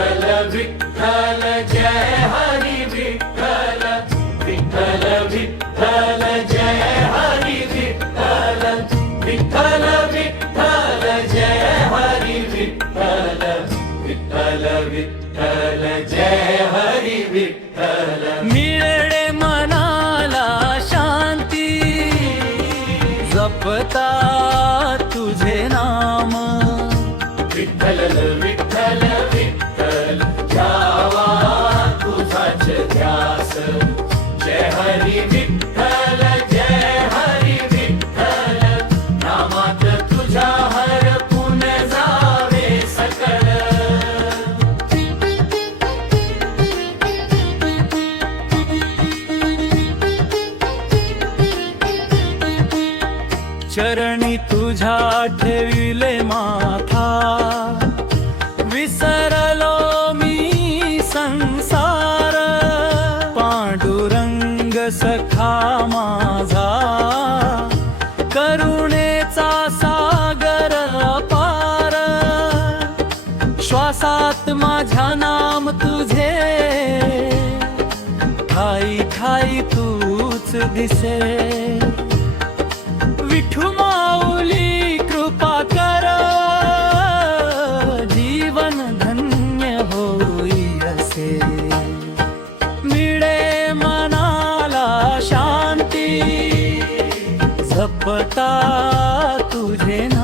विठ्ठल विठ्ठल जय हरी विठ्ठल विठ्ठल विठ्ठल जय हरी विठ्ठल विठ्ठल विठ्ठल जय हरी विठ्ठल विठ्ठल विठ्ठल जय हरी विठ्ठल। मिळणे मनाला शांती जपता तुझे नाम। विठ्ठल विठ्ठल चरणी तुझ्या ठेविले माथा. विसरलो मी संसार. पांडुरंग सखा माझा. करुणेचा सागर पार श्वासात माझ्या नाम तुझे. ठाई ठाई तूच दिसे. जपता तुझे ना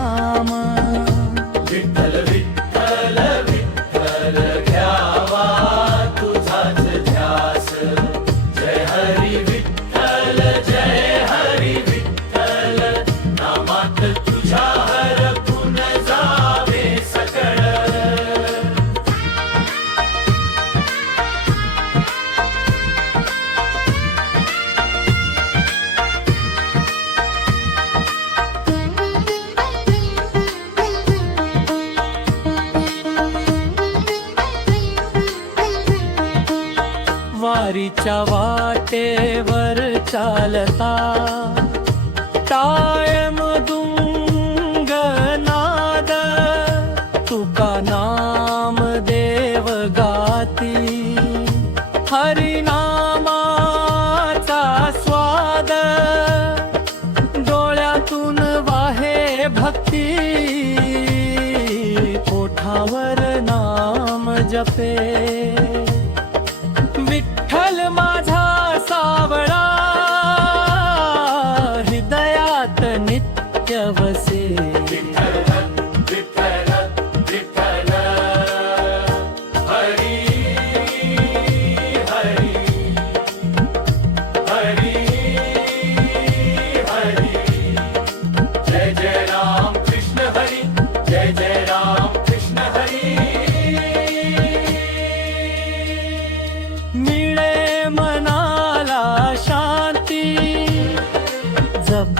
वारीच्या वाटेवर चालता. टायम मृदुंग नाद तुका नाम देव गाती. हरिनामाचा स्वाद डोळ्यातून वाहे भक्ती. पोठावर नाम जपे.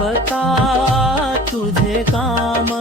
बता तुझे काम.